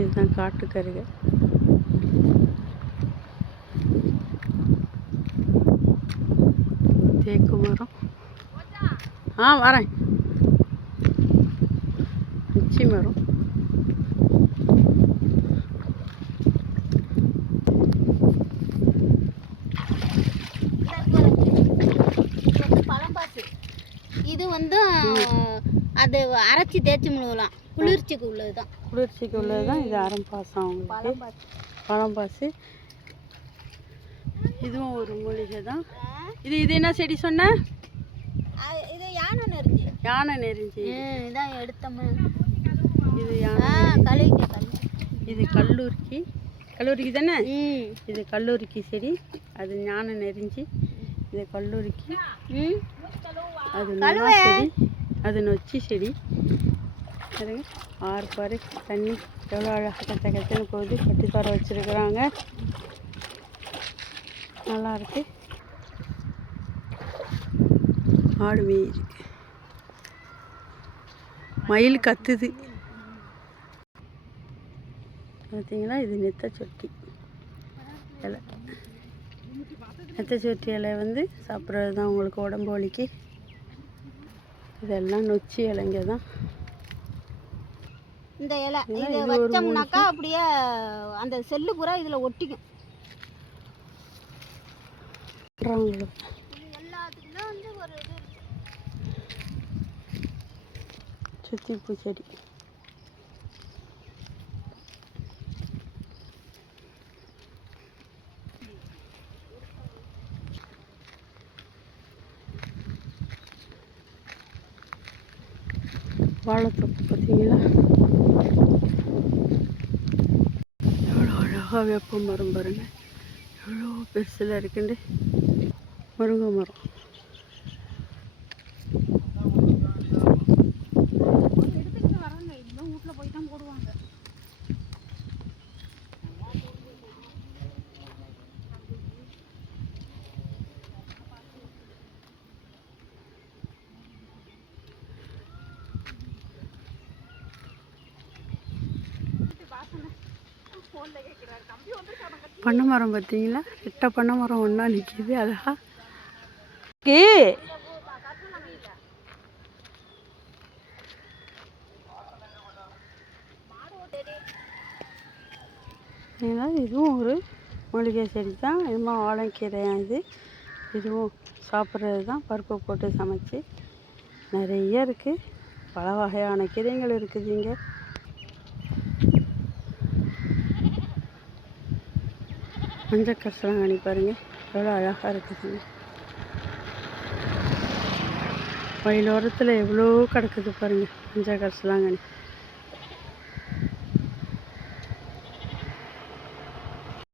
இதுதான் காட்டுக்கருகை. தேக்கு மரம். வரேன். உச்சி மரம். இது வந்து அது அரைச்சி தேய்ச்சி முழுகலாம். குளிர்ச்சிக்கு உள்ளது தான். குளிர்ச்சிக்கு உள்ளது தான் இது. அரம்பாசம் அவங்களுக்கு. பழம்பாசு. இதுவும் ஒரு மூலிகை தான். இது என்ன செடி சொன்ன? இது யானை நெறிஞ்சி. யானை நெறிஞ்சி இதான் எடுத்தோம். இது யானை. இது கல்லூரிக்கு. கல்லூரிக்கு தானே? இது கல்லூரிக்கு செடி. அது ஞான நெறிஞ்சி. இது கல்லூரிக்கு. அது நொச்சி செடி. அது நொச்சி செடி. பாருங்க, ஆறு பாரு தண்ணி எவ்வளோ அழகாக கத்த கத்துன்னு போகுது. கட்டி தர வச்சுருக்குறாங்க. நல்லா இருக்கு. ஆடு மேயுது. மயில் கத்துது. பார்த்தீங்களா, இது நெத்தச்சொட்டி இலை. நெத்தச்சொட்டி இலை வந்து சாப்பிட்றது தான் உங்களுக்கு உடம்பு வலிக்கு. இதெல்லாம் நொச்சி இலைங்க தான். இந்த இலை இதை வச்சோம்னாக்கா அப்படியே அந்த செல்லு பூரா இதில் ஒட்டிக்கும். எல்லாத்துக்குமே வந்து ஒரு இது சுத்தி பூச்செடி. வாழைத்தோப்பு பார்த்தீங்களா, எவ்வளோ அழகாக வேப்ப மரம் பாருங்க, எவ்வளோ பெருசில் இருக்குண்டு. முருங்கை மரம். பண்ணை மரம் பார்த்தீங்களா, 8 பண்ணை மரம் ஒன்றா நிற்கிது அழகா. இதுவும் ஒரு மூலிகை செடி தான். இதுமா வாழைக்கீரையா இது. இதுவும் சாப்பிட்றது தான். பருப்பு போட்டு சமைச்சு நிறைய இருக்குது. பல வகையான கீரைகள் இருக்குது இங்கே. மஞ்சள் கரிசலாங்கண்ணி பாருங்கள், எவ்வளோ அழகாக இருக்குதுங்க. வயலோரத்தில் எவ்வளோ கிடக்குது பாருங்கள் மஞ்சள் கரிசலாங்கண்ணி.